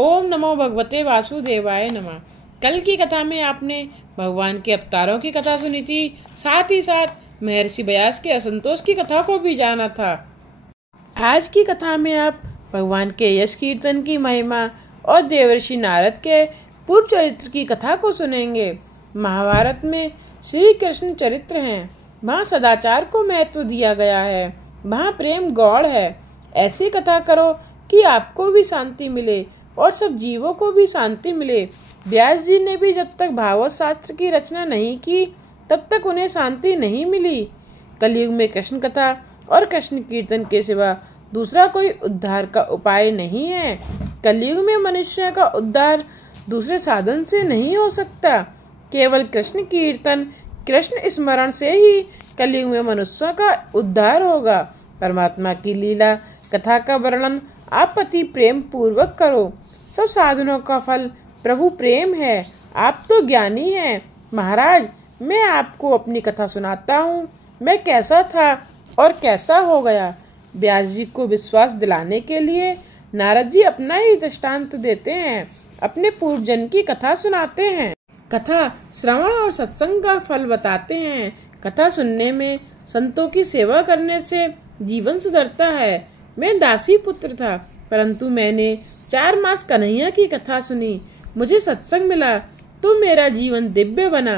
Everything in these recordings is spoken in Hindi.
ओम नमो भगवते वासुदेवाय नमः। कल की कथा में आपने भगवान के अवतारों की कथा सुनी थी, साथ ही साथ महर्षि व्यास के असंतोष की कथा को भी जाना था। आज की कथा में आप भगवान के यश कीर्तन की महिमा और देवर्षि नारद के पूर्व चरित्र की कथा को सुनेंगे। महाभारत में श्री कृष्ण चरित्र हैं, वहाँ सदाचार को महत्व दिया गया है, वहाँ प्रेम गौड़ है। ऐसी कथा करो कि आपको भी शांति मिले और सब जीवों को भी शांति मिले। व्यास जी ने भी जब तक भागवत शास्त्र की रचना नहीं की तब तक उन्हें शांति नहीं मिली। कलयुग में कृष्ण कथा और कृष्ण कीर्तन के सिवा दूसरा कोई उद्धार का उपाय नहीं है। कलयुग में मनुष्य का उद्धार दूसरे साधन से नहीं हो सकता। केवल कृष्ण कीर्तन, कृष्ण स्मरण से ही कलयुग में मनुष्य का उद्धार होगा। परमात्मा की लीला कथा का वर्णन आप अति प्रेम पूर्वक करो। सब साधनों का फल प्रभु प्रेम है। आप तो ज्ञानी हैं। महाराज, मैं आपको अपनी कथा सुनाता हूँ, मैं कैसा था और कैसा हो गया। व्यास जी को विश्वास दिलाने के लिए नारद जी अपना ही दृष्टांत देते हैं, अपने पूर्व जन्म की कथा सुनाते हैं। कथा श्रवण और सत्संग का फल बताते हैं। कथा सुनने में, संतों की सेवा करने से जीवन सुधरता है। मैं दासी पुत्र था, परंतु मैंने 4 मास कन्हैया की कथा सुनी, मुझे सत्संग मिला तो मेरा जीवन दिव्य बना।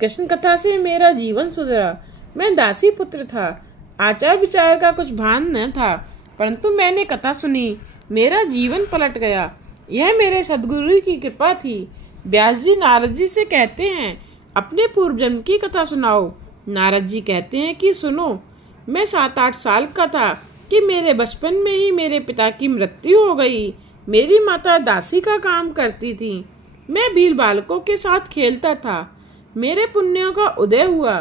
कृष्ण कथा से मेरा जीवन सुधरा। मैं दासी पुत्र था, आचार विचार का कुछ भान न था, परंतु मैंने कथा सुनी, मेरा जीवन पलट गया। यह मेरे सद्गुरु की कृपा थी। व्यास जी नारद जी से कहते हैं, अपने पूर्व जन्म की कथा सुनाओ। नारद जी कहते हैं कि सुनो। मैं 7-8 साल का था कि मेरे बचपन में ही मेरे पिता की मृत्यु हो गई। मेरी माता दासी का काम करती थी। मैं भील बालकों के साथ खेलता था। मेरे पुण्यों का उदय हुआ।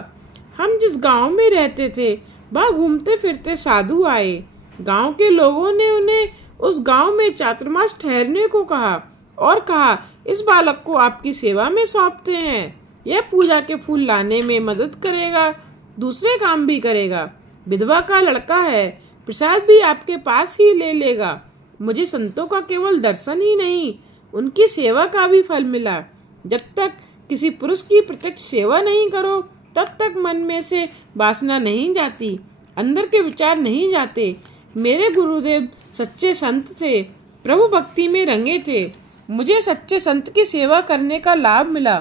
हम जिस गांव में रहते थे वहाँ घूमते फिरते साधु आए। गांव के लोगों ने उन्हें उस गांव में चातुर्मास ठहरने को कहा और कहा, इस बालक को आपकी सेवा में सौंपते हैं। यह पूजा के फूल लाने में मदद करेगा, दूसरे काम भी करेगा। विधवा का लड़का है, प्रसाद भी आपके पास ही ले लेगा। मुझे संतों का केवल दर्शन ही नहीं, उनकी सेवा का भी फल मिला। जब तक किसी पुरुष की प्रत्यक्ष सेवा नहीं करो तब तक मन में से वासना नहीं जाती, अंदर के विचार नहीं जाते। मेरे गुरुदेव सच्चे संत थे, प्रभु भक्ति में रंगे थे। मुझे सच्चे संत की सेवा करने का लाभ मिला।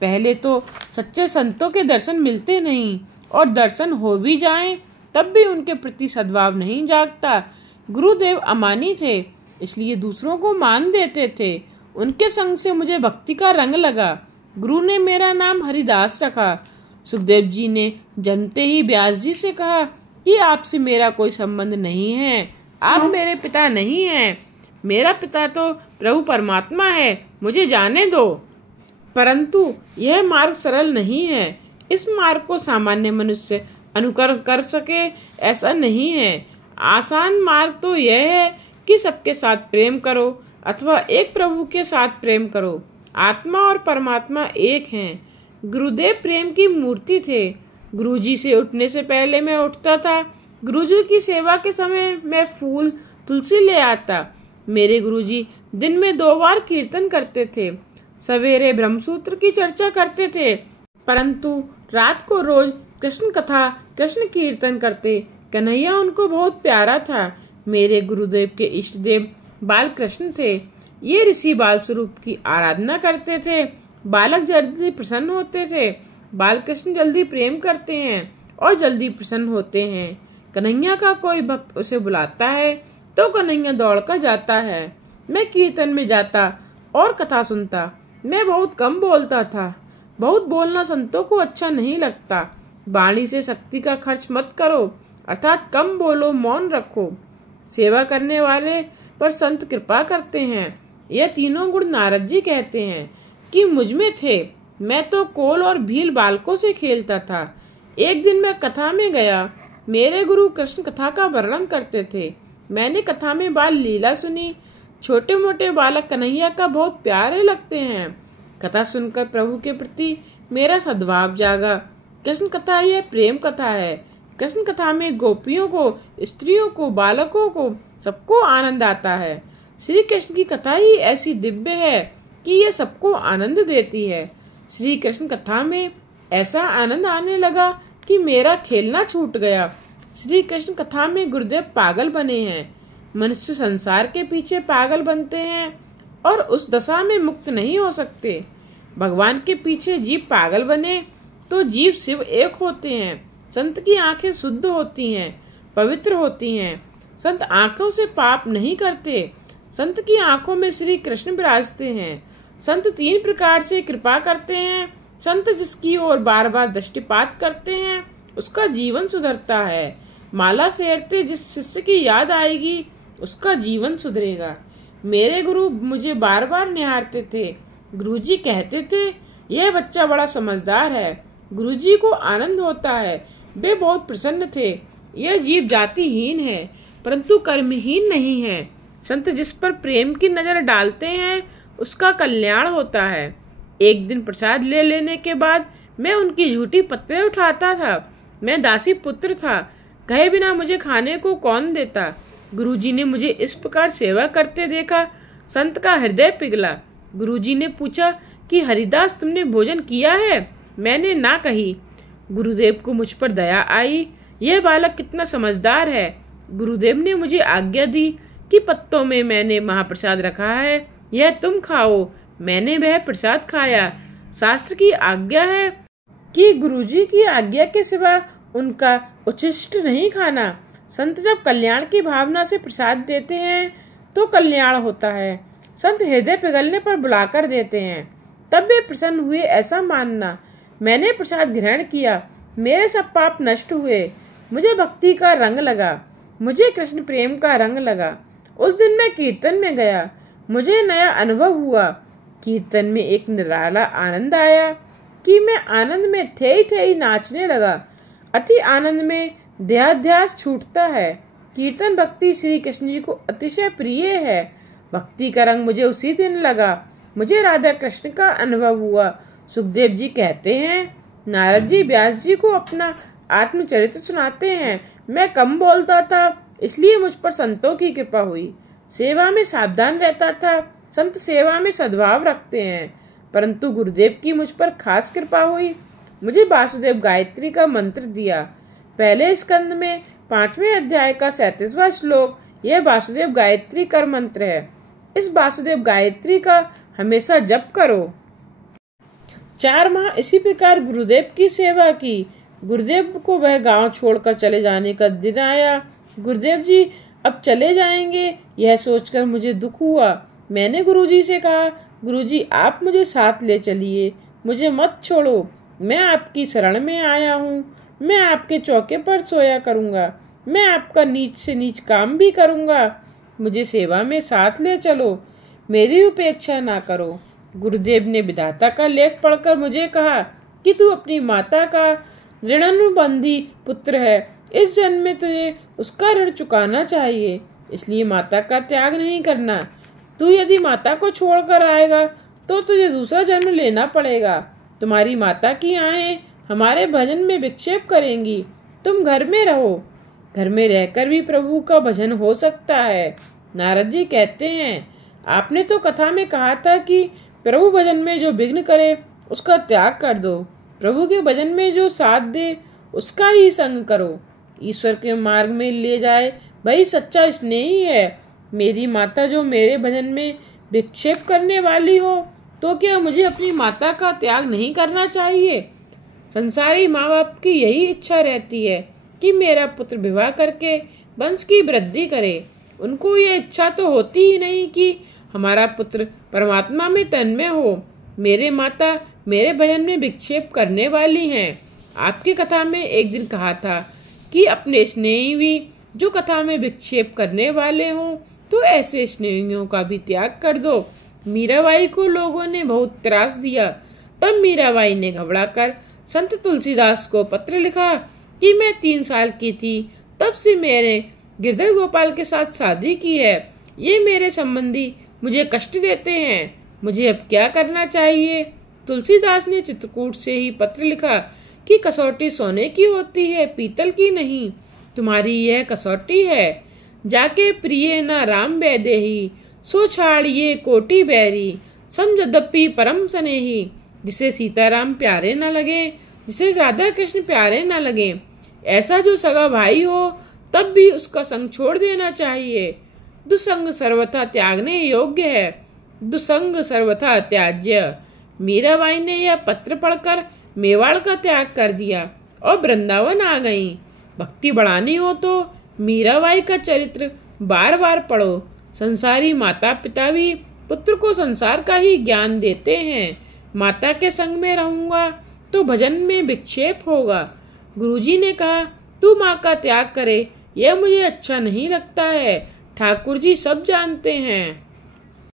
पहले तो सच्चे संतों के दर्शन मिलते नहीं, और दर्शन हो भी जाएं तब भी उनके प्रति सद्भाव नहीं जागता। गुरुदेव अमानी थे, इसलिए दूसरों को मान देते थे। उनके संग से मुझे भक्ति का रंग लगा। गुरु ने मेरा नाम हरिदास रखा। सुखदेव जी ने जन्मते ही व्यास जी से कहा कि आपसे मेरा कोई संबंध नहीं है, आप मेरे पिता नहीं हैं। मेरा पिता तो प्रभु परमात्मा है, मुझे जाने दो। परंतु यह मार्ग सरल नहीं है। इस मार्ग को सामान्य मनुष्य अनुकरण कर सके ऐसा नहीं है। आसान मार्ग तो यह है कि सबके साथ प्रेम करो अथवा एक प्रभु के साथ प्रेम करो। आत्मा और परमात्मा एक हैं। गुरुदेव प्रेम की मूर्ति थे। गुरुजी से उठने से पहले मैं उठता था। गुरुजी की सेवा के समय मैं फूल तुलसी ले आता। मेरे गुरुजी दिन में 2 बार कीर्तन करते थे। सवेरे ब्रह्मसूत्र की चर्चा करते थे, परंतु रात को रोज कृष्ण कथा, कृष्ण कीर्तन करते। कन्हैया उनको बहुत प्यारा था। मेरे गुरुदेव के इष्ट देव बाल कृष्ण थे। ये ऋषि बाल स्वरूप की आराधना करते थे। बालक जल्दी प्रसन्न होते थे। बाल कृष्ण जल्दी प्रेम करते हैं और जल्दी प्रसन्न होते हैं। कन्हैया का कोई भक्त उसे बुलाता है तो कन्हैया दौड़ कर जाता है। मैं कीर्तन में जाता और कथा सुनता। मैं बहुत कम बोलता था। बहुत बोलना संतों को अच्छा नहीं लगता। वाणी से शक्ति का खर्च मत करो, अर्थात कम बोलो, मौन रखो। सेवा करने वाले पर संत कृपा करते हैं। यह तीनों गुण नारद जी कहते हैं कि मुझ में थे। मैं तो कोल और भील बालकों से खेलता था। एक दिन मैं कथा में गया। मेरे गुरु कृष्ण कथा का वर्णन करते थे। मैंने कथा में बाल लीला सुनी। छोटे मोटे बालक कन्हैया का बहुत प्यारे लगते हैं। कथा सुनकर प्रभु के प्रति मेरा सद्भाव जागा। कृष्ण कथा यह प्रेम कथा है। कृष्ण कथा में गोपियों को, स्त्रियों को, बालकों को, सबको आनंद आता है। श्री कृष्ण की कथा ही ऐसी दिव्य है कि यह सबको आनंद देती है। श्री कृष्ण कथा में ऐसा आनंद आने लगा कि मेरा खेलना छूट गया। श्री कृष्ण कथा में गुरुदेव पागल बने हैं। मनुष्य संसार के पीछे पागल बनते हैं और उस दशा में मुक्त नहीं हो सकते। भगवान के पीछे जीव पागल बने तो जीव शिव एक होते हैं। संत की आंखें शुद्ध होती हैं, पवित्र होती हैं। संत आंखों से पाप नहीं करते। संत की आंखों में श्री कृष्ण विराजते हैं। संत 3 प्रकार से कृपा करते हैं। संत जिसकी ओर बार बार दृष्टिपात करते हैं उसका जीवन सुधरता है। माला फेरते जिस शिष्य की याद आएगी उसका जीवन सुधरेगा। मेरे गुरु मुझे बार बार निहारते थे। गुरुजी कहते थे यह बच्चा बड़ा समझदार है। गुरुजी को आनंद होता है। वे बहुत प्रसन्न थे। यह जीव जातिहीन है परंतु कर्महीन नहीं है। संत जिस पर प्रेम की नजर डालते हैं उसका कल्याण होता है। एक दिन प्रसाद ले लेने के बाद मैं उनकी झूठी पत्ते उठाता था। मैं दासी पुत्र था, कहे बिना मुझे खाने को कौन देता। गुरुजी ने मुझे इस प्रकार सेवा करते देखा, संत का हृदय पिघला। गुरुजी ने पूछा कि हरिदास तुमने भोजन किया है? मैंने ना कही। गुरुदेव को मुझ पर दया आई। यह बालक कितना समझदार है। गुरुदेव ने मुझे आज्ञा दी कि पत्तों में मैंने महाप्रसाद रखा है, यह तुम खाओ। मैंने वह प्रसाद खाया। शास्त्र की आज्ञा है कि गुरुजी की आज्ञा के सिवा उनका उच्छिष्ट नहीं खाना। संत जब कल्याण की भावना से प्रसाद देते हैं तो कल्याण होता है। संत हृदय पिघलने पर बुलाकर देते हैं, तब वे प्रसन्न हुए ऐसा मानना। मैंने प्रसाद ग्रहण किया, मेरे सब पाप नष्ट हुए। मुझे भक्ति का रंग लगा, मुझे कृष्ण प्रेम का रंग लगा। उस दिन मैं कीर्तन में गया, मुझे नया अनुभव हुआ। कीर्तन में एक निराला आनंद आया कि मैं आनंद में थे ही नाचने लगा। अति आनंद में देहाध्यास छूटता है। कीर्तन भक्ति श्री कृष्ण जी को अतिशय प्रिय है। भक्ति का रंग मुझे उसी दिन लगा। मुझे राधा कृष्ण का अनुभव हुआ। सुखदेव जी कहते हैं, नारद जी व्यास जी को अपना आत्मचरित्र सुनाते हैं। मैं कम बोलता था इसलिए मुझ पर संतों की कृपा हुई। सेवा में सावधान रहता था। संत सेवा में सद्भाव रखते हैं, परंतु गुरुदेव की मुझ पर खास कृपा हुई। मुझे वासुदेव गायत्री का मंत्र दिया। पहले स्कंद में 5वें अध्याय का 37वां श्लोक यह वासुदेव गायत्री कर मंत्र है। इस वासुदेव गायत्री का हमेशा जप करो। 4 माह इसी प्रकार गुरुदेव की सेवा की। गुरुदेव को वह गांव छोड़कर चले जाने का दिन आया। गुरुदेव जी अब चले जाएंगे, यह सोचकर मुझे दुख हुआ। मैंने गुरुजी से कहा, गुरुजी आप मुझे साथ ले चलिए, मुझे मत छोड़ो। मैं आपकी शरण में आया हूँ। मैं आपके चौके पर सोया करूँगा। मैं आपका नीच से नीच काम भी करूँगा। मुझे सेवा में साथ ले चलो, मेरी उपेक्षा ना करो। गुरुदेव ने विधाता का लेख पढ़कर मुझे कहा कि तू अपनी माता का ऋणानुबंधी पुत्र है। इस जन्म में तुझे उसका ऋण चुकाना चाहिए, इसलिए माता का त्याग नहीं करना। तू यदि माता को छोड़कर आएगा तो तुझे दूसरा जन्म लेना पड़ेगा। तुम्हारी माता की आहें हमारे भजन में विक्षेप करेंगी। तुम घर में रहो, घर में रहकर भी प्रभु का भजन हो सकता है। नारद जी कहते हैं, आपने तो कथा में कहा था कि प्रभु भजन में जो विघ्न करे उसका त्याग कर दो। प्रभु के भजन में जो साथ दे उसका ही संग करो। ईश्वर के मार्ग में ले जाए वही सच्चा स्नेही है। मेरी माता जो मेरे भजन में विक्षेप करने वाली हो तो क्या मुझे अपनी माता का त्याग नहीं करना चाहिए? संसारी माँ बाप की यही इच्छा रहती है कि मेरा पुत्र विवाह करके वंश की वृद्धि करे। उनको ये इच्छा तो होती ही नहीं कि हमारा पुत्र परमात्मा में तन्मय हो। मेरे माता मेरे भजन में विक्षेप करने वाली हैं। आपकी कथा में एक दिन कहा था कि अपने स्नेही भी जो कथा में विक्षेप करने वाले हों तो ऐसे स्नेहियों का भी त्याग कर दो। मीराबाई को लोगों ने बहुत त्रास दिया। तब मीराबाई ने घबराकर संत तुलसीदास को पत्र लिखा कि मैं 3 साल की थी तब से मैंने गिरधर गोपाल के साथ शादी की है। ये मेरे संबंधी मुझे कष्ट देते हैं, मुझे अब क्या करना चाहिए? तुलसीदास ने चित्रकूट से ही पत्र लिखा कि कसौटी सोने की होती है, पीतल की नहीं। तुम्हारी यह कसौटी है। जाके प्रिय न राम वैदेही सो छाड़िए कोटि बैरी, सम यद्यपि परम स्नेही। जिसे सीताराम प्यारे न लगे, जिसे राधा कृष्ण प्यारे न लगे, ऐसा जो सगा भाई हो तब भी उसका संग छोड़ देना चाहिए। दुसंग सर्वथा त्यागने योग्य है, दुसंग सर्वथा त्याज्य। मीराबाई ने यह पत्र पढ़कर मेवाड़ का त्याग कर दिया और वृंदावन आ गईं। भक्ति बढ़ानी हो तो मीराबाई का चरित्र बार बार पढ़ो। संसारी माता पिता भी पुत्र को संसार का ही ज्ञान देते हैं। माता के संग में रहूंगा तो भजन में विक्षेप होगा। गुरुजी ने कहा, तू माँ का त्याग करे, यह मुझे अच्छा नहीं लगता है। ठाकुर जी सब जानते हैं।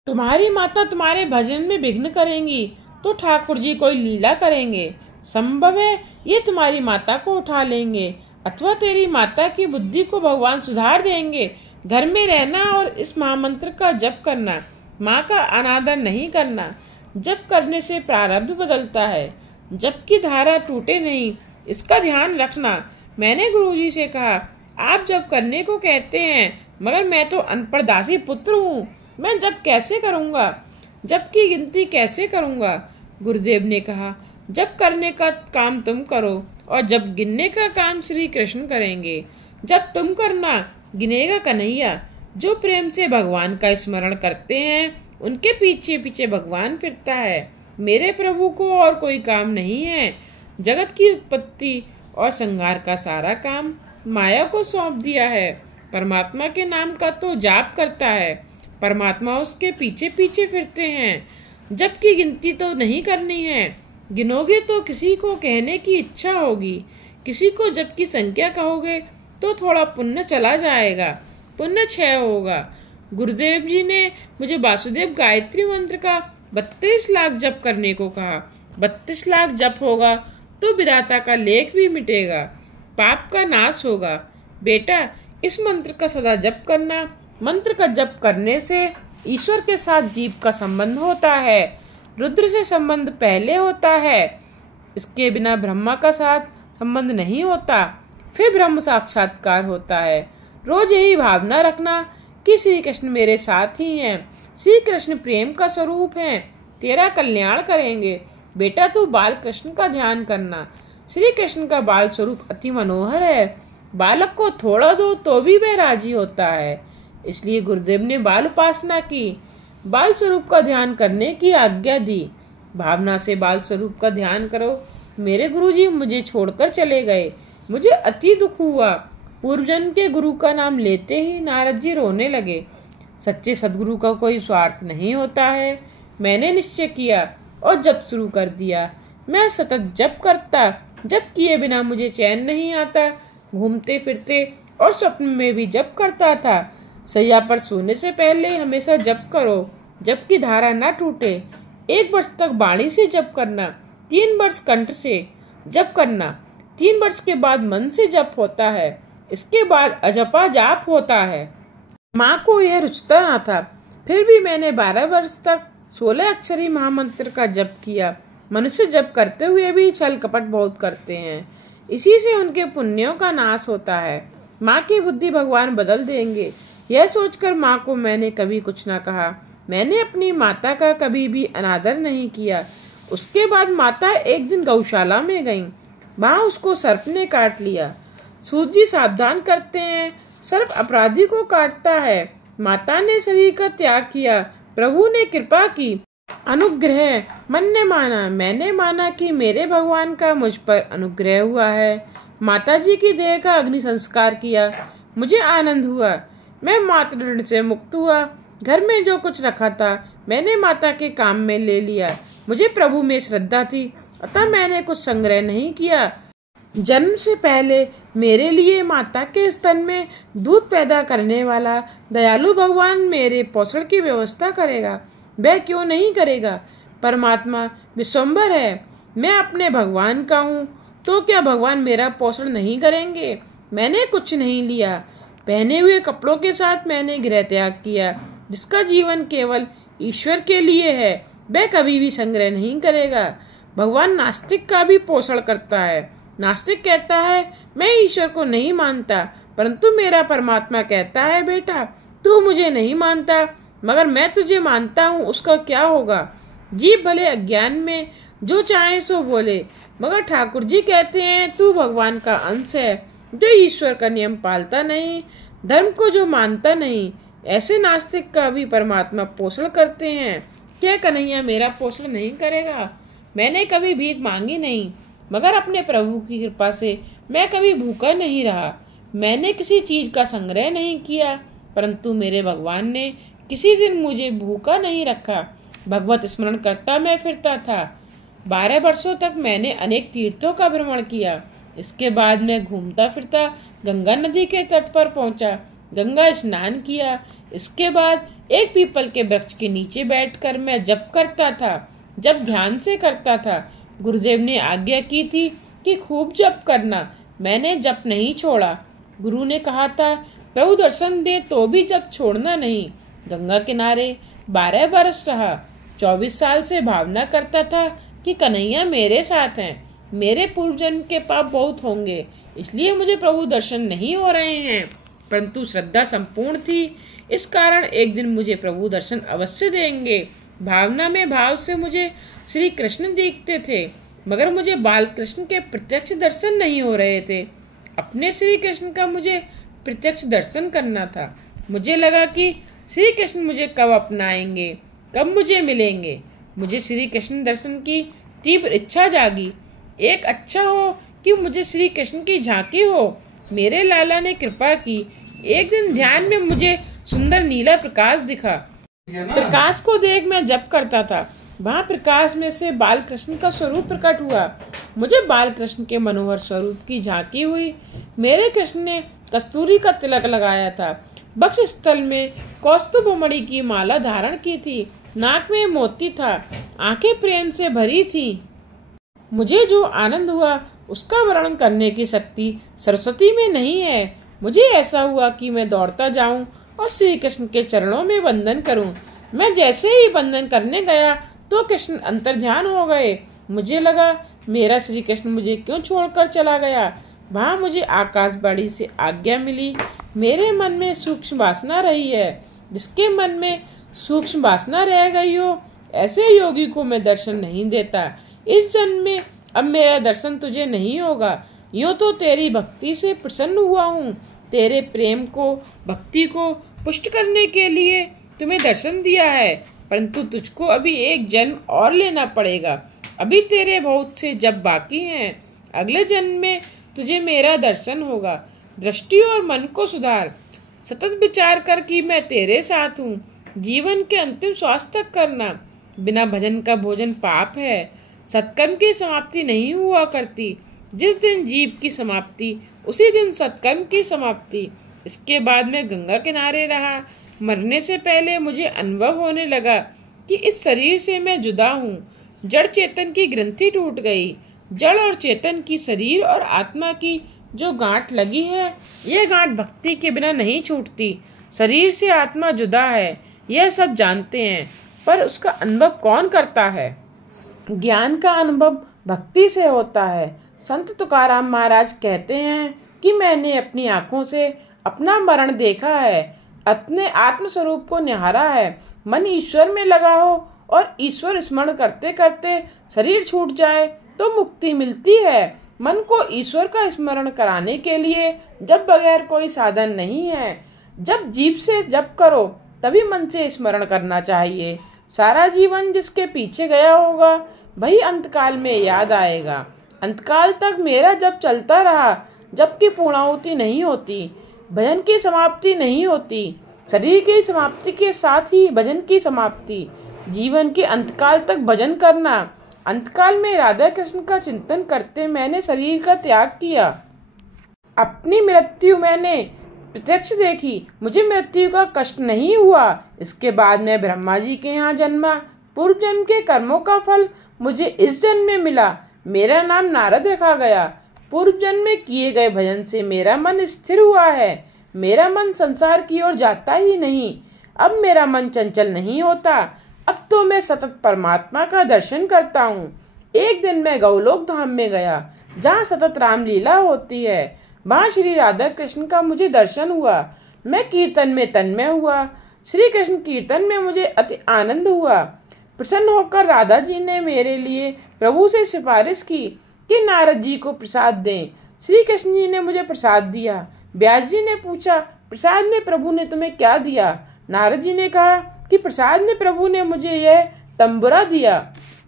तुम्हारी माता तुम्हारे भजन में विघ्न करेंगी तो ठाकुर जी कोई लीला करेंगे। संभव है ये तुम्हारी माता को उठा लेंगे, अथवा तेरी माता की बुद्धि को भगवान सुधार देंगे। घर में रहना और इस महामंत्र का जप करना, माँ का अनादर नहीं करना। जप करने से प्रारब्ध बदलता है, जप की धारा टूटे नहीं, इसका ध्यान रखना। मैंने गुरुजी से कहा, आप जप करने को कहते हैं, मगर मैं तो अनपढ़ दासी पुत्र हूँ, मैं जप कैसे करूँगा, जप की गिनती कैसे करूँगा। गुरुदेव ने कहा, जप करने का काम तुम करो और जप गिनने का काम श्री कृष्ण करेंगे। जब तुम करना, गिनेगा कन्हैया। जो प्रेम से भगवान का स्मरण करते हैं उनके पीछे पीछे भगवान फिरता है। मेरे प्रभु को और कोई काम नहीं है। जगत की उत्पत्ति और संहार का सारा काम माया को सौंप दिया है। परमात्मा के नाम का तो जाप करता है, परमात्मा उसके पीछे पीछे फिरते हैं। जप की गिनती तो नहीं करनी है, गिनोगे तो किसी को कहने की इच्छा होगी, किसी को जप की संख्या कहोगे तो थोड़ा पुण्य चला जाएगा, पुण्य क्षय होगा। गुरुदेव जी ने मुझे वासुदेव गायत्री मंत्र का 32 लाख जप करने को कहा। 32 लाख जप होगा तो विधाता का लेख भी मिटेगा, पाप का नाश होगा। बेटा, इस मंत्र का सदा जप करना। मंत्र का जप करने से ईश्वर के साथ जीव का संबंध होता है। रुद्र से संबंध पहले होता है, इसके बिना ब्रह्मा का साथ संबंध नहीं होता, फिर ब्रह्म साक्षात्कार होता है। रोज यही भावना रखना कि श्री कृष्ण मेरे साथ ही हैं, श्री कृष्ण प्रेम का स्वरूप हैं, तेरा कल्याण करेंगे। बेटा, तू बाल कृष्ण का ध्यान करना। श्री कृष्ण का बाल स्वरूप अति मनोहर है, बालक को थोड़ा दो तो भी वह राजी होता है। इसलिए गुरुदेव ने बाल उपासना की, बाल स्वरूप का ध्यान करने की आज्ञा दी। भावना से बाल स्वरूप का ध्यान करो। मेरे गुरुजी मुझे छोड़कर चले गए, मुझे अति दुख हुआ। पूर्वजन्म के गुरु का नाम लेते ही नारद जी रोने लगे। सच्चे सदगुरु का कोई स्वार्थ नहीं होता है। मैंने निश्चय किया और जप शुरू कर दिया। मैं सतत जप करता, जप किए बिना मुझे चैन नहीं आता। घूमते फिरते और स्वप्न में भी जप करता था। सैया पर सोने से पहले हमेशा जप करो, जप की धारा न टूटे। 1 वर्ष तक बाणी से जप करना, 3 वर्ष कंठ से जप करना, 3 वर्ष के बाद मन से जप होता है, इसके बाद अजपा जाप होता है। माँ को यह रुचता न था, फिर भी मैंने 12 वर्ष तक 16 अक्षरी महामंत्र का जप किया। मनुष्य जप करते हुए भी छल कपट बहुत करते हैं, इसी से उनके पुण्यों का नाश होता है। माँ की बुद्धि भगवान बदल देंगे, यह सोचकर माँ को मैंने कभी कुछ न कहा। मैंने अपनी माता का कभी भी अनादर नहीं किया। उसके बाद माता एक दिन गौशाला में गईं, वहाँ उसको सर्प ने काट लिया। सूत जी सावधान करते हैं, सर्प अपराधी को काटता है। माता ने शरीर का त्याग किया, प्रभु ने कृपा की, अनुग्रह मन ने माना। मैंने माना कि मेरे भगवान का मुझ पर अनुग्रह हुआ है। माता जी की देह का अग्नि संस्कार किया, मुझे आनंद हुआ, मैं मातृ ऋण से मुक्त हुआ। घर में जो कुछ रखा था मैंने माता के काम में ले लिया। मुझे प्रभु में श्रद्धा थी, अतः मैंने कुछ संग्रह नहीं किया। जन्म से पहले मेरे लिए माता के स्तन में दूध पैदा करने वाला दयालु भगवान मेरे पोषण की व्यवस्था करेगा, वह क्यों नहीं करेगा। परमात्मा विश्वम्भर है, मैं अपने भगवान का हूँ, तो क्या भगवान मेरा पोषण नहीं करेंगे। मैंने कुछ नहीं लिया, पहने हुए कपड़ों के साथ मैंने गृह त्याग किया। जिसका जीवन केवल ईश्वर के लिए है वह कभी भी संग्रह नहीं करेगा। भगवान नास्तिक का भी पोषण करता है। नास्तिक कहता है मैं ईश्वर को नहीं मानता, परंतु मेरा परमात्मा कहता है बेटा तू मुझे नहीं मानता, मगर मैं तुझे मानता हूँ, उसका क्या होगा? जीव भले अज्ञान में जो चाहे सो बोले, मगर ठाकुर जी कहते हैं तू भगवान का अंश है, जो ईश्वर का नियम पालता नहीं, धर्म को जो मानता नहीं। ऐसे नास्तिक का भी परमात्मा पोषण करते हैं। क्या कन्हैया मेरा पोषण नहीं करेगा? मैंने कभी भीख मांगी नहीं, मगर अपने प्रभु की कृपा से मैं कभी भूखा नहीं रहा। मैंने किसी चीज का संग्रह नहीं किया, परंतु मेरे भगवान ने किसी दिन मुझे भूखा नहीं रखा। भगवत स्मरण करता मैं फिरता था। 12 वर्षों तक मैंने अनेक तीर्थों का भ्रमण किया। इसके बाद मैं घूमता फिरता गंगा नदी के तट पर पहुंचा, गंगा स्नान किया। इसके बाद एक पीपल के वृक्ष के नीचे बैठकर मैं जप करता था। जब ध्यान से करता था। गुरुदेव ने आज्ञा की थी कि खूब जप करना। मैंने जप नहीं छोड़ा। गुरु ने कहा था प्रभु दर्शन दे तो भी जप छोड़ना नहीं। गंगा किनारे 12 बरस रहा। 24 साल से भावना करता था कि कन्हैया मेरे साथ हैं। मेरे पूर्व जन्म के पाप बहुत होंगे, इसलिए मुझे प्रभु दर्शन नहीं हो रहे हैं, परंतु श्रद्धा संपूर्ण थी। इस कारण एक दिन मुझे प्रभु दर्शन अवश्य देंगे। भावना में भाव से मुझे श्री कृष्ण दिखते थे, मगर मुझे बाल कृष्ण के प्रत्यक्ष दर्शन नहीं हो रहे थे। अपने श्री कृष्ण का मुझे प्रत्यक्ष दर्शन करना था। मुझे लगा कि श्री कृष्ण मुझे कब अपनाएंगे, कब मुझे मिलेंगे। मुझे श्री कृष्ण दर्शन की तीव्र इच्छा जागी। एक अच्छा हो कि मुझे श्री कृष्ण की झांकी हो। मेरे लाला ने कृपा की। एक दिन ध्यान में मुझे सुंदर नीला प्रकाश दिखा। प्रकाश को देख मैं जप करता था। वहाँ प्रकाश में से बाल कृष्ण का स्वरूप प्रकट हुआ। मुझे बाल कृष्ण के मनोहर स्वरूप की झांकी हुई। मेरे कृष्ण ने कस्तूरी का तिलक लगाया था। वक्ष स्थल में कौस्तुभमणि की माला धारण की थी। नाक में मोती था। आंखें प्रेम से भरी थी। मुझे जो आनंद हुआ उसका वर्णन करने की शक्ति सरस्वती में नहीं है। मुझे ऐसा हुआ कि मैं दौड़ता जाऊं और श्री कृष्ण के चरणों में वंदन करूं। मैं जैसे ही वंदन करने गया तो कृष्ण अंतर्ध्यान हो गए। मुझे लगा मेरा श्री कृष्ण मुझे क्यों छोड़कर चला गया। वहाँ मुझे आकाशवाणी से आज्ञा मिली। मेरे मन में सूक्ष्म वासना रही है। जिसके मन में सूक्ष्म वासना रह गई हो, ऐसे योगी को मैं दर्शन नहीं देता। इस जन्म में अब मेरा दर्शन तुझे नहीं होगा। यूँ तो तेरी भक्ति से प्रसन्न हुआ हूँ। तेरे प्रेम को, भक्ति को पुष्ट करने के लिए तुम्हें दर्शन दिया है, परंतु तुझको अभी एक जन्म और लेना पड़ेगा। अभी तेरे बहुत से जब बाकी हैं। अगले जन्म में तुझे मेरा दर्शन होगा। दृष्टि और मन को सुधार। सतत विचार कर कि मैं तेरे साथ हूँ। जीवन के अंतिम श्वास तक करना। बिना भजन का भोजन पाप है। सत्कर्म की समाप्ति नहीं हुआ करती। जिस दिन जीव की समाप्ति, उसी दिन सत्कर्म की समाप्ति। इसके बाद मैं गंगा किनारे रहा। मरने से पहले मुझे अनुभव होने लगा कि इस शरीर से मैं जुदा हूँ। जड़ चेतन की ग्रंथि टूट गई। जड़ और चेतन की, शरीर और आत्मा की जो गांठ लगी है, यह गांठ भक्ति के बिना नहीं छूटती। शरीर से आत्मा जुदा है, यह सब जानते हैं, पर उसका अनुभव कौन करता है? ज्ञान का अनुभव भक्ति से होता है। संत तुकाराम महाराज कहते हैं कि मैंने अपनी आंखों से अपना मरण देखा है, अपने आत्मस्वरूप को निहारा है। मन ईश्वर में लगा हो और ईश्वर स्मरण करते करते शरीर छूट जाए तो मुक्ति मिलती है। मन को ईश्वर का स्मरण कराने के लिए जब बगैर कोई साधन नहीं है। जब जीभ से जप करो तभी मन से स्मरण करना चाहिए। सारा जीवन जिसके पीछे गया होगा वही अंतकाल में याद आएगा। अंतकाल तक मेरा जप चलता रहा, जबकि पूर्णाहुति नहीं होती, भजन की समाप्ति नहीं होती। शरीर की समाप्ति के साथ ही भजन की समाप्ति। जीवन के अंतकाल तक भजन करना। अंतकाल में राधा कृष्ण का चिंतन करते मैंने शरीर का त्याग किया। अपनी मृत्यु मैंने प्रत्यक्ष देखी। मुझे मृत्यु का कष्ट नहीं हुआ। इसके बाद मैं ब्रह्मा जी के यहाँ जन्मा। पूर्व जन्म के कर्मों का फल मुझे इस जन्म में मिला। मेरा नाम नारद रखा गया। पूर्व जन्म में किए गए भजन से मेरा मन स्थिर हुआ है। मेरा मन संसार की ओर जाता ही नहीं। अब मेरा मन चंचल नहीं होता। अब तो मैं सतत परमात्मा का दर्शन करता हूँ। एक दिन मैं गौलोक धाम में गया, जहाँ सतत रामलीला होती है। वहाँ श्री राधा कृष्ण का मुझे दर्शन हुआ। मैं कीर्तन में तन्मय हुआ। श्री कृष्ण कीर्तन में मुझे अति आनंद हुआ। प्रसन्न होकर राधा जी ने मेरे लिए प्रभु से सिफारिश की कि नारद जी को प्रसाद दें। श्री कृष्ण जी ने मुझे प्रसाद दिया। व्यास जी ने पूछा, प्रसाद में प्रभु ने तुम्हें क्या दिया? नारद जी ने कहा कि प्रसाद में प्रभु ने मुझे यह तंबुरा दिया।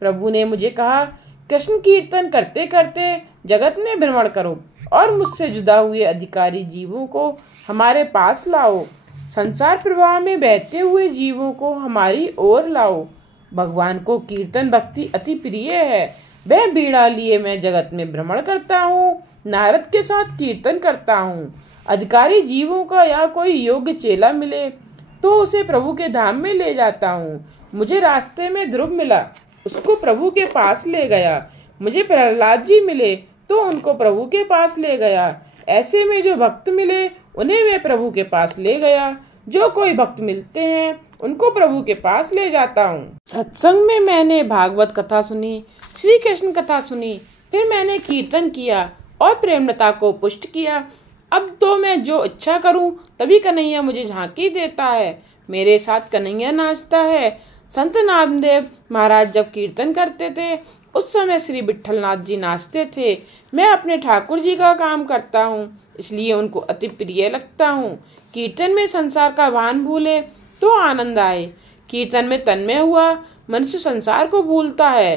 प्रभु ने मुझे कहा, कृष्ण कीर्तन करते करते जगत में भ्रमण करो और मुझसे जुदा हुए अधिकारी जीवों को हमारे पास लाओ। संसार प्रवाह में बहते हुए जीवों को हमारी ओर लाओ। भगवान को कीर्तन भक्ति अति प्रिय है। वह बीड़ा लिए मैं जगत में भ्रमण करता हूँ, नारद के साथ कीर्तन करता हूँ। अधिकारी जीवों का या कोई योग्य चेला मिले तो उसे प्रभु के धाम में ले जाता हूँ। मुझे रास्ते में ध्रुव मिला, उसको प्रभु के पास ले गया। मुझे प्रहलाद जी मिले तो उनको प्रभु के पास ले गया। ऐसे में जो भक्त मिले उन्हें मैं प्रभु के पास ले गया। जो कोई भक्त मिलते हैं उनको प्रभु के पास ले जाता हूँ। सत्संग में मैंने भागवत कथा सुनी, श्री कृष्ण कथा सुनी, फिर मैंने कीर्तन किया और प्रेमलता को पुष्ट किया। अब तो मैं जो इच्छा करूं तभी कन्हैया मुझे झांकी देता है। मेरे साथ कन्हैया नाचता है। संत नामदेव महाराज जब कीर्तन करते थे उस समय श्री विट्ठलनाथ जी नाचते थे। मैं अपने ठाकुर जी का काम करता हूँ, इसलिए उनको अति प्रिय लगता हूँ। कीर्तन में संसार का भान भूले तो आनंद आए। कीर्तन में तन्मय हुआ मनुष्य संसार को भूलता है।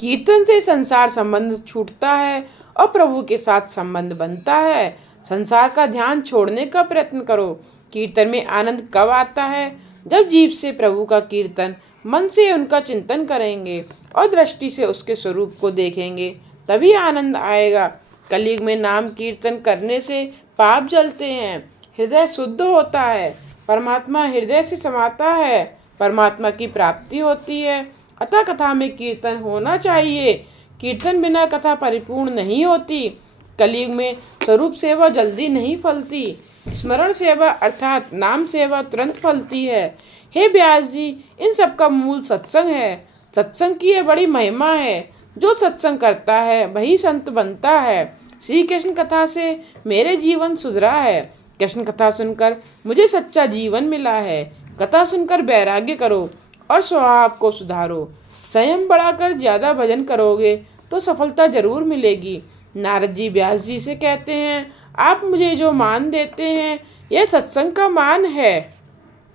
कीर्तन से संसार संबंध छूटता है और प्रभु के साथ संबंध बनता है। संसार का ध्यान छोड़ने का प्रयत्न करो। कीर्तन में आनंद कब आता है? जब जीभ से प्रभु का कीर्तन, मन से उनका चिंतन करेंगे और दृष्टि से उसके स्वरूप को देखेंगे, तभी आनंद आएगा। कलयुग में नाम कीर्तन करने से पाप जलते हैं, हृदय शुद्ध होता है, परमात्मा हृदय से समाता है, परमात्मा की प्राप्ति होती है। अतः कथा में कीर्तन होना चाहिए। कीर्तन बिना कथा परिपूर्ण नहीं होती। कलयुग में स्वरूप सेवा जल्दी नहीं फलती, स्मरण सेवा अर्थात नाम सेवा तुरंत फलती है। हे व्यास जी, इन सब का मूल सत्संग है। सत्संग की यह बड़ी महिमा है। जो सत्संग करता है वही संत बनता है। श्री कृष्ण कथा से मेरे जीवन सुधरा है। कृष्ण कथा सुनकर मुझे सच्चा जीवन मिला है। कथा सुनकर वैराग्य करो और स्वभाव को सुधारो। संयम बढ़ाकर ज्यादा भजन करोगे तो सफलता जरूर मिलेगी। नारद जी व्यास जी से कहते हैं, आप मुझे जो मान देते हैं यह सत्संग का मान है।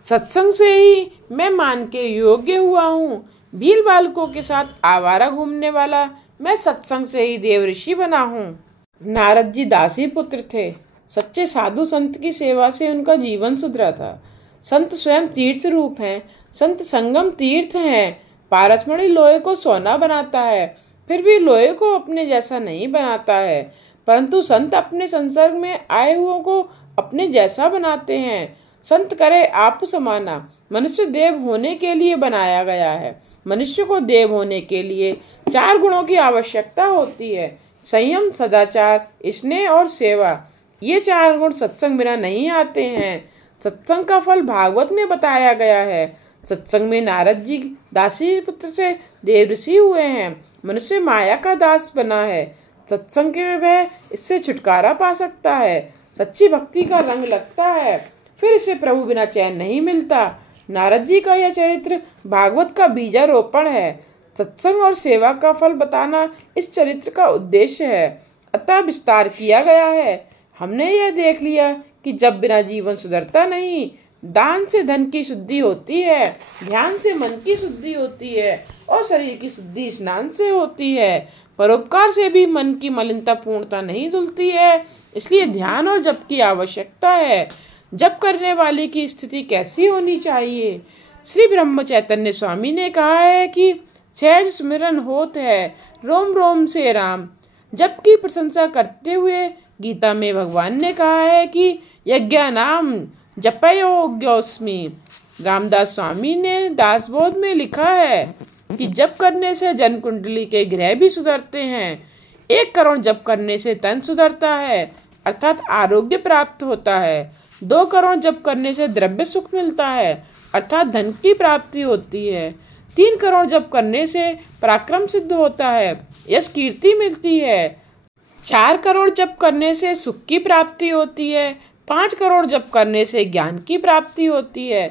सत्संग से ही मैं मान के योग्य हुआ हूँ। भील बालकों के साथ आवारा घूमने वाला मैं सत्संग से ही देव ऋषि बना हूँ। नारद जी दासी पुत्र थे। सच्चे साधु संत की सेवा से उनका जीवन सुधरा था। संत स्वयं तीर्थ रूप हैं। संत संगम तीर्थ हैं। पारसमणि लोहे को सोना बनाता है, फिर भी लोहे को अपने जैसा नहीं बनाता है, परंतु संत अपने संसर्ग में आए हुओं को अपने जैसा बनाते हैं। संत करे आप समाना। मनुष्य देव होने के लिए बनाया गया है। मनुष्य को देव होने के लिए 4 गुणों की आवश्यकता होती है: संयम, सदाचार, स्नेह और सेवा। ये 4 गुण सत्संग बिना नहीं आते हैं। सत्संग का फल भागवत में बताया गया है। सत्संग में नारद जी दासी पुत्र से देव ऋषि हुए हैं। मनुष्य माया का दास बना है। सत्संग के वह इससे छुटकारा पा सकता है। सच्ची भक्ति का रंग लगता है, फिर इसे प्रभु बिना चैन नहीं मिलता। नारद जी का यह चरित्र भागवत का बीजारोपण है। सत्संग और सेवा का फल बताना इस चरित्र का उद्देश्य है, अतः विस्तार किया गया है। हमने यह देख लिया कि जब बिना जीवन सुधरता नहीं। दान से धन की शुद्धि होती है, ध्यान से मन की शुद्धि होती है और शरीर की शुद्धि स्नान से होती है। परोपकार से भी मन की मलिनता पूर्णता नहीं धुलती है, इसलिए ध्यान और जप की आवश्यकता है। जप करने वाले की स्थिति कैसी होनी चाहिए? श्री ब्रह्म चैतन्य स्वामी ने कहा है कि सहज स्मरण होत है रोम रोम से राम। जप की प्रशंसा करते हुए गीता में भगवान ने कहा है कि यज्ञानाम जपयोग्योस्मि। रामदास स्वामी ने दासबोध में लिखा है कि जप करने से जन्म कुंडली के ग्रह भी सुधरते हैं। 1 करोड़ जप करने से तन सुधरता है, अर्थात आरोग्य प्राप्त होता है। 2 करोड़ जप करने से द्रव्य सुख मिलता है, अर्थात धन की प्राप्ति होती है। 3 करोड़ जप करने से पराक्रम सिद्ध होता है, यश कीर्ति मिलती है। 4 करोड़ जप करने से सुख की प्राप्ति होती है। 5 करोड़ जप करने से ज्ञान की प्राप्ति होती है।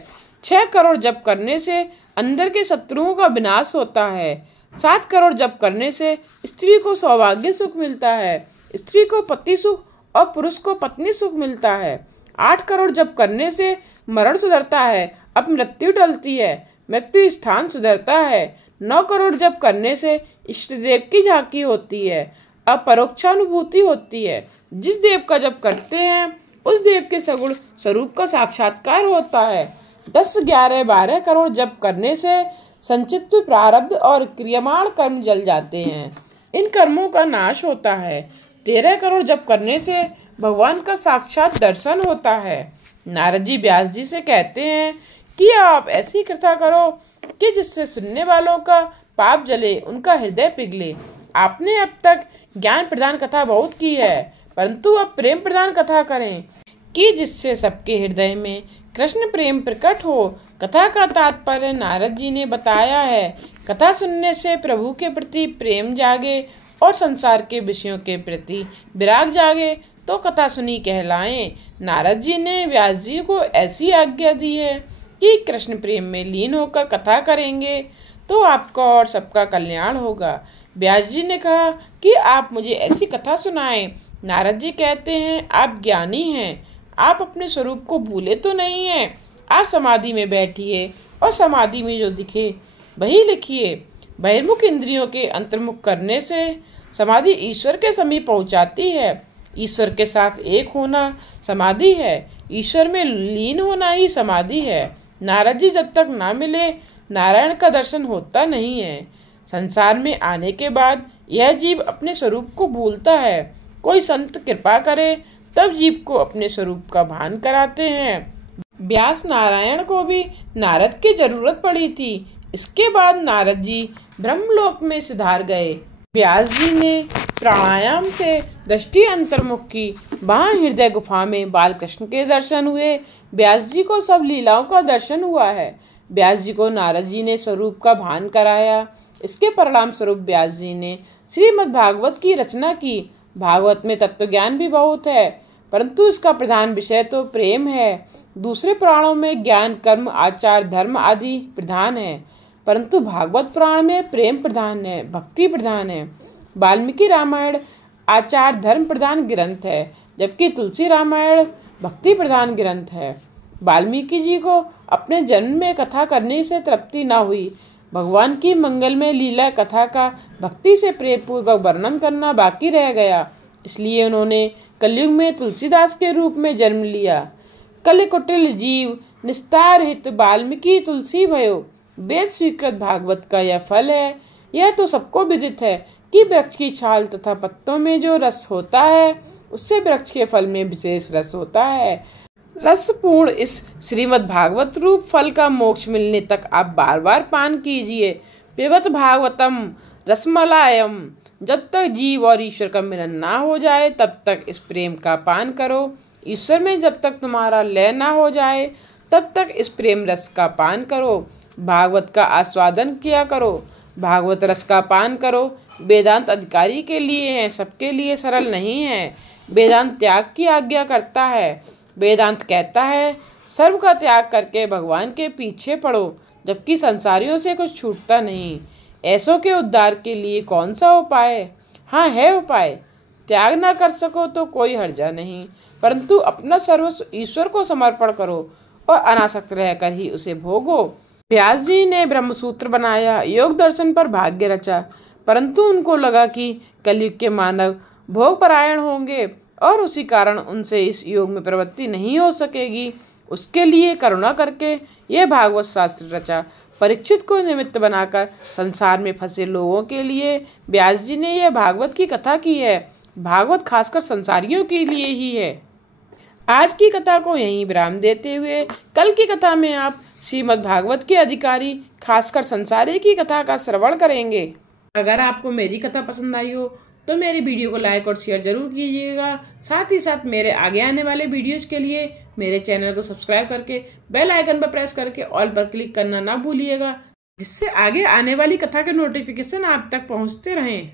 6 करोड़ जप करने से अंदर के शत्रुओं का विनाश होता है। 7 करोड़ जप करने से स्त्री को सौभाग्य सुख मिलता है। स्त्री को पति सुख और पुरुष को पत्नी सुख मिलता है। 8 करोड़ जप करने से मरण सुधरता है, अब मृत्यु टलती है, मृत्यु स्थान सुधरता है। 9 करोड़ जप करने से इष्ट देव की झांकी होती है, अब परोक्षानुभूति होती है। जिस देव का जप करते हैं उस देव के सगुण स्वरूप का साक्षात्कार होता है। 10, 11, 12 करोड़ जप करने से संचित प्रारब्ध और क्रियमाण कर्म जल जाते हैं, इन कर्मों का नाश होता है। 13 करोड़ जप करने से भगवान का साक्षात दर्शन होता है। नारद जी व्यास जी से कहते हैं कि आप ऐसी कथा करो कि जिससे सुनने वालों का पाप जले, उनका हृदय पिघले। आपने अब तक ज्ञान प्रदान कथा बहुत की है, परंतु अब प्रेम प्रदान कथा करें कि जिससे सबके हृदय में कृष्ण प्रेम प्रकट हो। कथा का तात्पर्य नारद जी ने बताया है। कथा सुनने से प्रभु के प्रति प्रेम जागे और संसार के विषयों के प्रति विराग जागे तो कथा सुनी कहलाएं। नारद जी ने व्यास जी को ऐसी आज्ञा दी है कि कृष्ण प्रेम में लीन होकर कथा करेंगे तो आपका और सबका कल्याण होगा। व्यास जी ने कहा कि आप मुझे ऐसी कथा सुनाएं। नारद जी कहते हैं, आप ज्ञानी हैं, आप अपने स्वरूप को भूले तो नहीं हैं। आप समाधि में बैठिए और समाधि में जो दिखे वही लिखिए। बहिर्मुख इंद्रियों के अंतर्मुख करने से समाधि ईश्वर के समीप पहुंचाती है। ईश्वर के साथ एक होना समाधि है, ईश्वर में लीन होना ही समाधि है। नारद जी जब तक ना मिले नारायण का दर्शन होता नहीं है। संसार में आने के बाद यह जीव अपने स्वरूप को भूलता है। कोई संत कृपा करे तब जीव को अपने स्वरूप का भान कराते हैं। व्यास नारायण को भी नारद की जरूरत पड़ी थी। इसके बाद नारद जी ब्रह्मलोक में सिधार गए। व्यास जी ने प्राणायाम से दृष्टि अंतर्मुख की। वहाँ हृदय गुफा में बालकृष्ण के दर्शन हुए। व्यास जी को सब लीलाओं का दर्शन हुआ है। व्यास जी को नारद जी ने स्वरूप का भान कराया। इसके परिणाम स्वरूप व्यास जी ने श्रीमद् भागवत की रचना की। भागवत में तत्व ज्ञान भी बहुत है, परंतु इसका प्रधान विषय तो प्रेम है। दूसरे पुराणों में ज्ञान, कर्म, आचार, धर्म आदि प्रधान है, परंतु भागवत पुराण में प्रेम प्रधान है, भक्ति प्रधान है। वाल्मीकि रामायण आचार धर्म प्रधान ग्रंथ है, जबकि तुलसी रामायण भक्ति प्रधान ग्रंथ है। वाल्मीकि जी को अपने जन्म में कथा करने से तृप्ति न हुई। भगवान की मंगलमय लीला कथा का भक्ति से प्रेम पूर्वक वर्णन करना बाकी रह गया, इसलिए उन्होंने कलयुग में तुलसीदास के रूप में जन्म लिया। कल कुटिल जीव निस्तार हित वाल्मीकि तुलसी भयो, वेद स्वीकृत भागवत का यह फल है। यह तो सबको विदित है कि वृक्ष की छाल तथा पत्तों में जो रस होता है उससे वृक्ष के फल में विशेष रस होता है। रसपूर्ण इस श्रीमद् भागवत रूप फल का मोक्ष मिलने तक आप बार बार पान कीजिए। पिबत भागवतम रसमलायम। जब तक जीव और ईश्वर का मिलन ना हो जाए तब तक इस प्रेम का पान करो। ईश्वर में जब तक तुम्हारा लय ना हो जाए तब तक इस प्रेम रस का पान करो। भागवत का आस्वादन किया करो, भागवत रस का पान करो। वेदांत अधिकारी के लिए है, सबके लिए सरल नहीं है। वेदांत त्याग की आज्ञा करता है। वेदांत कहता है सर्व का त्याग करके भगवान के पीछे पड़ो, जबकि संसारियों से कुछ छूटता नहीं। ऐसों के उद्धार के लिए कौन सा उपाय? हाँ, है उपाय। त्याग ना कर सको तो कोई हर्जा नहीं, परंतु अपना सर्वस्व ईश्वर को समर्पण करो और अनासक्त रहकर ही उसे भोगो। व्यास जी ने ब्रह्मसूत्र बनाया, योग दर्शन पर भाग्य रचा, परंतु उनको लगा कि कलयुग के मानव भोग परायण होंगे और उसी कारण उनसे इस योग में प्रवृत्ति नहीं हो सकेगी। उसके लिए करुणा करके यह भागवत शास्त्र रचा। परीक्षित को निमित्त बनाकर संसार में फंसे लोगों के लिए व्यास जी ने यह भागवत की कथा की है। भागवत खासकर संसारियों के लिए ही है। आज की कथा को यहीं विराम देते हुए कल की कथा में आप श्रीमद् भागवत के अधिकारी खासकर संसारी की कथा का श्रवण करेंगे। अगर आपको मेरी कथा पसंद आई हो तो मेरी वीडियो को लाइक और शेयर जरूर कीजिएगा। साथ ही साथ मेरे आगे आने वाले वीडियोज के लिए मेरे चैनल को सब्सक्राइब करके बेल आइकन पर प्रेस करके ऑल पर क्लिक करना ना भूलिएगा, जिससे आगे आने वाली कथा के नोटिफिकेशन आप तक पहुंचते रहें।